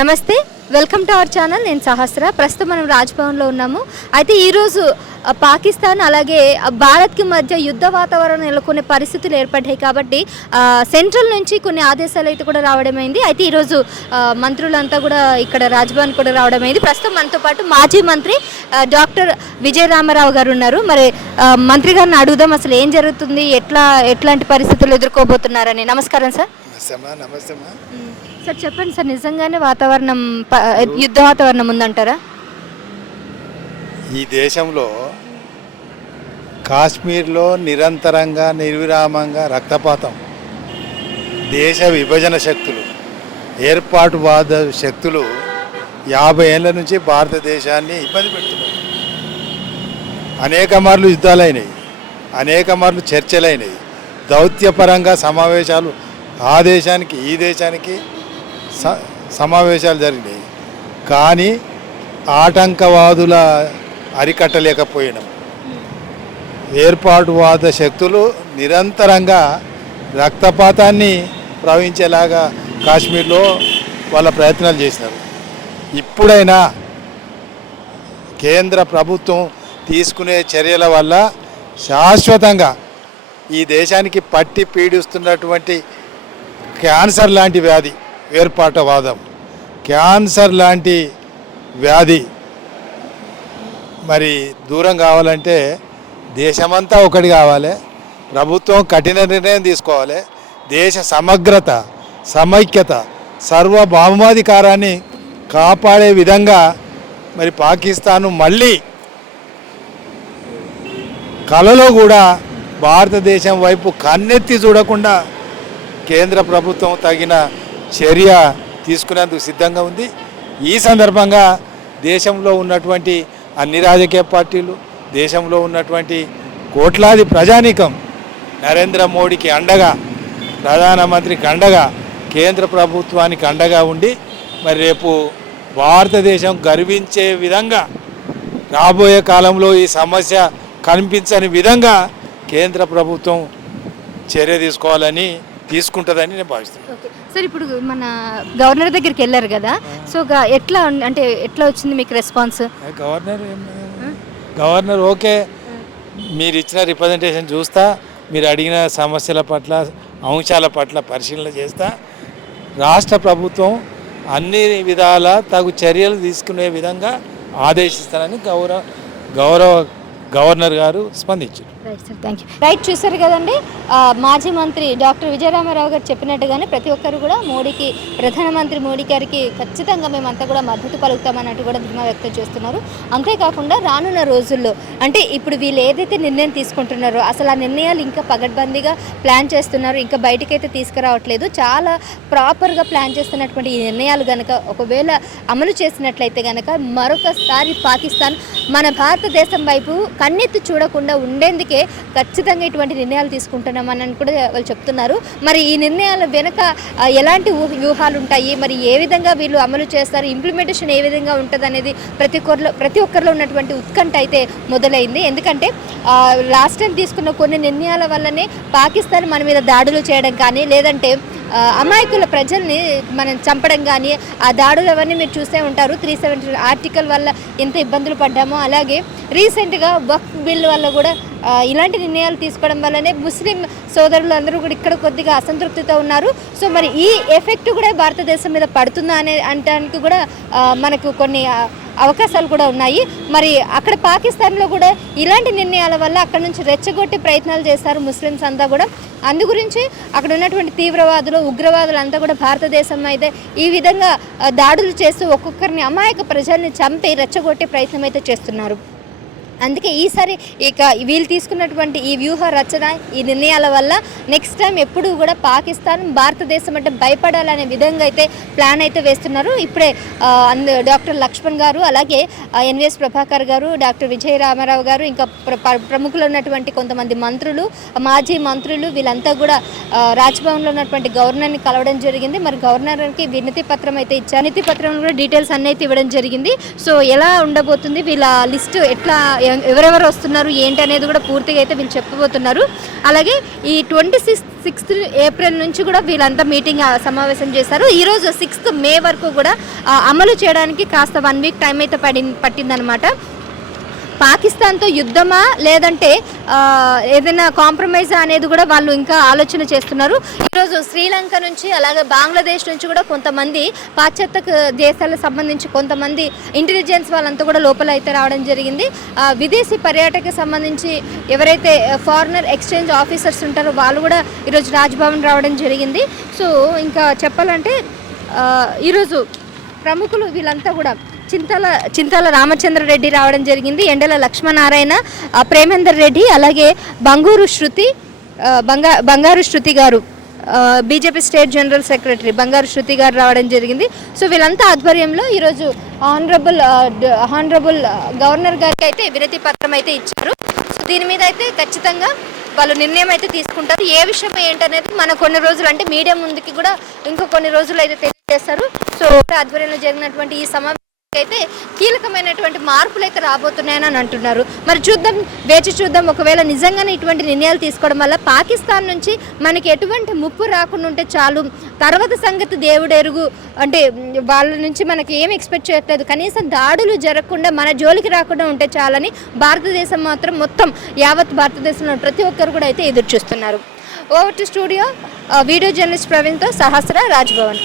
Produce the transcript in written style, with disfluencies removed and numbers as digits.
నమస్తే, welcome to our channel. నేను సహస్ర. ప్రస్తుతం మనం రాజ్భవన్లో ఉన్నాము. అయితే ఈరోజు పాకిస్తాన్ అలాగే భారత్కి మధ్య యుద్ధ వాతావరణం నెలకొనే పరిస్థితులు ఏర్పడ్డాయి కాబట్టి సెంట్రల్ నుంచి కొన్ని ఆదేశాలు అయితే కూడా రావడమైంది. అయితే ఈరోజు మంత్రులంతా కూడా ఇక్కడ రాజ్భవన్ కూడా రావడమైంది. ప్రస్తుతం మనతో పాటు మాజీ మంత్రి డాక్టర్ విజయ రామారావు గారు ఉన్నారు. మరి మంత్రి గారిని అడుగుదాం, అసలు ఏం జరుగుతుంది, ఎట్లాంటి పరిస్థితులు ఎదుర్కోబోతున్నారని. నమస్కారం సార్. నమస్తే సార్, చెప్పండి సార్, నిజంగానే వాతావరణం యుద్ధ వాతావరణం ఉందంటారా? ఈ దేశంలో కాశ్మీర్లో నిరంతరంగా నిర్విరామంగా రక్తపాతం, దేశ విభజన శక్తులు, ఏర్పాటువాద శక్తులు 50 ఏళ్ళ నుంచి భారతదేశాన్ని ఇబ్బంది పెడుతున్నాయి. అనేక మార్లు యుద్ధాలైనవి, అనేక మార్లు చర్చలైనవి, దౌత్యపరంగా సమావేశాలు, ఆ దేశానికి ఈ దేశానికి సమావేశాలు జరిగినాయి. కానీ ఆటంకవాదుల అరికట్టలేకపోయినాం. ఏర్పాటువాద శక్తులు నిరంతరంగా రక్తపాతాన్ని ప్రవహించేలాగా కాశ్మీర్లో వాళ్ళ ప్రయత్నాలు చేసినారు. ఇప్పుడైనా కేంద్ర ప్రభుత్వం తీసుకునే చర్యల వల్ల శాశ్వతంగా ఈ దేశానికి పట్టి పీడిస్తున్నటువంటి క్యాన్సర్ లాంటి వ్యాధి, ఏర్పాటువాదం, క్యాన్సర్ లాంటి వ్యాధి మరి దూరం కావాలంటే దేశమంతా ఒకటి కావాలి. ప్రభుత్వం కఠిన నిర్ణయం తీసుకోవాలి. దేశ సమగ్రత, సమైక్యత, సార్వభౌమాధికారాన్ని కాపాడే విధంగా మరి పాకిస్తాను మళ్ళీ కలలో కూడా భారతదేశం వైపు కన్నెత్తి చూడకుండా కేంద్ర ప్రభుత్వం తగిన చర్య తీసుకునేందుకు సిద్ధంగా ఉంది. ఈ సందర్భంగా దేశంలో ఉన్నటువంటి అన్ని రాజకీయ పార్టీలు, దేశంలో ఉన్నటువంటి కోట్లాది ప్రజానీకం నరేంద్ర మోడీకి అండగా, ప్రధానమంత్రికి అండగా, కేంద్ర ప్రభుత్వానికి అండగా ఉండి మరి రేపు భారతదేశం గర్వించే విధంగా రాబోయే కాలంలో ఈ సమస్య కనిపించని విధంగా కేంద్ర ప్రభుత్వం చర్య తీసుకుంటుందని నేను భావిస్తున్నాను. సార్, ఇప్పుడు మన గవర్నర్ దగ్గరికి వెళ్ళారు కదా, సో ఎట్లా వచ్చింది మీకు రెస్పాన్స్? గవర్నర్ ఓకే, మీరు ఇచ్చిన రిప్రజెంటేషన్ చూస్తా, మీరు అడిగిన సమస్యల పట్ల, అంశాల పట్ల పరిశీలన చేస్తా, రాష్ట్ర ప్రభుత్వం అన్ని విధాల తగు చర్యలు తీసుకునే విధంగా ఆదేశిస్తానని గవర్నర్ గారు స్పందించారు. Right sir, thank you. Right, చూసారు కదండి, మాజీ మంత్రి డాక్టర్ విజయరామారావు గారు చెప్పినట్టుగానే ప్రతి ఒక్కరు కూడా మోడీకి, ప్రధానమంత్రి మోడీ గారికి ఖచ్చితంగా మేమంతా కూడా మద్దతు పలుకుతామన్నట్టు కూడా ధీమా వ్యక్తం చేస్తున్నారు. అంతేకాకుండా రానున్న రోజుల్లో అంటే ఇప్పుడు వీళ్ళు ఏదైతే నిర్ణయం తీసుకుంటున్నారో అసలు ఆ నిర్ణయాలు ఇంకా పగడ్బందీగా ప్లాన్ చేస్తున్నారు, ఇంకా బయటకైతే తీసుకురావట్లేదు. చాలా ప్రాపర్గా ప్లాన్ చేస్తున్నటువంటి ఈ నిర్ణయాలు కనుక ఒకవేళ అమలు చేసినట్లయితే కనుక మరొకసారి పాకిస్తాన్ మన భారతదేశం వైపు కన్నెత్తి చూడకుండా ఉండేందుకే ఖచ్చితంగా ఇటువంటి నిర్ణయాలు తీసుకుంటున్నామని కూడా వాళ్ళు చెప్తున్నారు. మరి ఈ నిర్ణయాల వెనుక ఎలాంటి వ్యూహాలు ఉంటాయి, మరి ఏ విధంగా వీళ్ళు అమలు చేస్తారు, ఇంప్లిమెంటేషన్ ఏ విధంగా ఉంటుంది అనేది ప్రతి ఒక్కరిలో ఉన్నటువంటి ఉత్కంఠ అయితే మొదలైంది. ఎందుకంటే లాస్ట్ టైం తీసుకున్న కొన్ని నిర్ణయాల వల్లనే పాకిస్తాన్ మన మీద దాడులు చేయడం కానీ, లేదంటే అమాయకుల ప్రజల్ని మనం చంపడం కానీ, ఆ దాడులు అవన్నీ మీరు చూసే ఉంటారు. 370 ఆర్టికల్ వల్ల ఎంత ఇబ్బందులు పడ్డామో, అలాగే రీసెంట్గా వక్ఫ్ బిల్ వల్ల కూడా ఇలాంటి నిర్ణయాలు తీసుకోవడం వల్లనే ముస్లిం సోదరులు అందరూ కూడా ఇక్కడ కొద్దిగా అసంతృప్తితో ఉన్నారు. సో మరి ఈ ఎఫెక్ట్ కూడా భారతదేశం మీద పడుతుందా అనే అనడానికి కూడా మనకు కొన్ని అవకాశాలు కూడా ఉన్నాయి. మరి అక్కడ పాకిస్తాన్లో కూడా ఇలాంటి నిర్ణయాల వల్ల అక్కడ నుంచి రెచ్చగొట్టే ప్రయత్నాలు చేస్తారు ముస్లిమ్స్ అంతా కూడా. అందు గురించి అక్కడ ఉన్నటువంటి తీవ్రవాదులు, ఉగ్రవాదులు అంతా కూడా భారతదేశం అయితే ఈ విధంగా దాడులు చేస్తూ ఒక్కొక్కరిని, అమాయక ప్రజల్ని చంపి రెచ్చగొట్టే ప్రయత్నం అయితే చేస్తున్నారు. అందుకే ఈసారి ఇక వీళ్ళు తీసుకున్నటువంటి ఈ వ్యూహ రచన, ఈ నిర్ణయాల వల్ల నెక్స్ట్ టైం ఎప్పుడు కూడా పాకిస్తాన్ భారతదేశం అంటే భయపడాలనే విధంగా అయితే ప్లాన్ అయితే వేస్తున్నారు. ఇప్పుడే డాక్టర్ లక్ష్మణ్ గారు, అలాగే ఎన్విఎస్ ప్రభాకర్ గారు, డాక్టర్ విజయ రామారావు గారు, ఇంకా ప్రముఖులు ఉన్నటువంటి కొంతమంది మంత్రులు, మాజీ మంత్రులు, వీళ్ళంతా కూడా రాజ్భవన్లో ఉన్నటువంటి గవర్నర్ని కలవడం జరిగింది. మరి గవర్నర్కి వినతి పత్రం అయితే ఇచ్చారు. వినతి పత్రంలో కూడా డీటెయిల్స్ అన్నీ అయితే ఇవ్వడం జరిగింది. సో ఎలా ఉండబోతుంది, వీళ్ళ లిస్టు ఎట్లా ఎవరెవరు వస్తున్నారు ఏంటి అనేది కూడా పూర్తిగా అయితే వీళ్ళు చెప్పబోతున్నారు. అలాగే ఈ 26th ఏప్రిల్ నుంచి కూడా వీళ్ళంతా మీటింగ్ సమావేశం చేశారు. ఈరోజు 6th మే వరకు కూడా అమలు చేయడానికి కాస్త 1 వీక్ టైం అయితే పట్టిందనమాట. పాకిస్తాన్తో యుద్ధమా లేదంటే ఏదైనా కాంప్రమైజ్ అనేది కూడా వాళ్ళు ఇంకా ఆలోచన చేస్తున్నారు. ఈరోజు శ్రీలంక నుంచి అలాగే బంగ్లాదేశ్ నుంచి కూడా కొంతమంది పాశ్చాత్య దేశాలకు సంబంధించి కొంతమంది ఇంటెలిజెన్స్ వాళ్ళంతా కూడా లోపల అయితే రావడం జరిగింది. విదేశీ పర్యాటక సంబంధించి ఎవరైతే ఫారినర్ ఎక్స్చేంజ్ ఆఫీసర్స్ ఉంటారో వాళ్ళు కూడా ఈరోజు రాజ్భవన్ రావడం జరిగింది. సో ఇంకా చెప్పాలంటే ఈరోజు ప్రముఖులు వీళ్ళంతా కూడా చింతాల రామచంద్రారెడ్డి రావడం జరిగింది, ఎండల లక్ష్మీనారాయణ, ప్రేమేందర్ రెడ్డి, అలాగే బంగారు శృతి గారు, బీజేపీ స్టేట్ జనరల్ సెక్రటరీ బంగారు శృతి గారు రావడం జరిగింది. సో వీళ్ళంతా ఆధ్వర్యంలో ఈరోజు హానరబుల్ గవర్నర్ గారికి అయితే వినతి పత్రం అయితే ఇచ్చారు. సో దీని మీద అయితే ఖచ్చితంగా వాళ్ళు నిర్ణయం అయితే తీసుకుంటారు. ఏ విషయం ఏంటనేది మన కొన్ని రోజులు అంటే మీడియా ముందుకి కూడా ఇంకో కొన్ని రోజులు అయితే తెలియజేస్తారు. సో ఆధ్వర్యంలో జరిగినటువంటి ఈ సమావేశం అయితే కీలకమైనటువంటి మార్పులు అయితే రాబోతున్నాయని అంటున్నారు. మరి చూద్దాం, వేచి చూద్దాం. ఒకవేళ నిజంగానే ఇటువంటి నిర్ణయాలు తీసుకోవడం వల్ల పాకిస్తాన్ నుంచి మనకి ఎటువంటి ముప్పు రాకుండా ఉంటే చాలు. తర్వాత సంగతి దేవుడు ఎరుగు, అంటే వాళ్ళ నుంచి మనకి ఏం ఎక్స్పెక్ట్ చేయట్లేదు, కనీసం దాడులు జరగకుండా మన జోలికి రాకుండా ఉంటే చాలని భారతదేశం మాత్రం మొత్తం యావత్ భారతదేశంలో ప్రతి ఒక్కరు కూడా అయితే ఎదురు చూస్తున్నారు. Over to studio, video journalist ప్రవీణ్తో సహస్ర, రాజ్భవన్.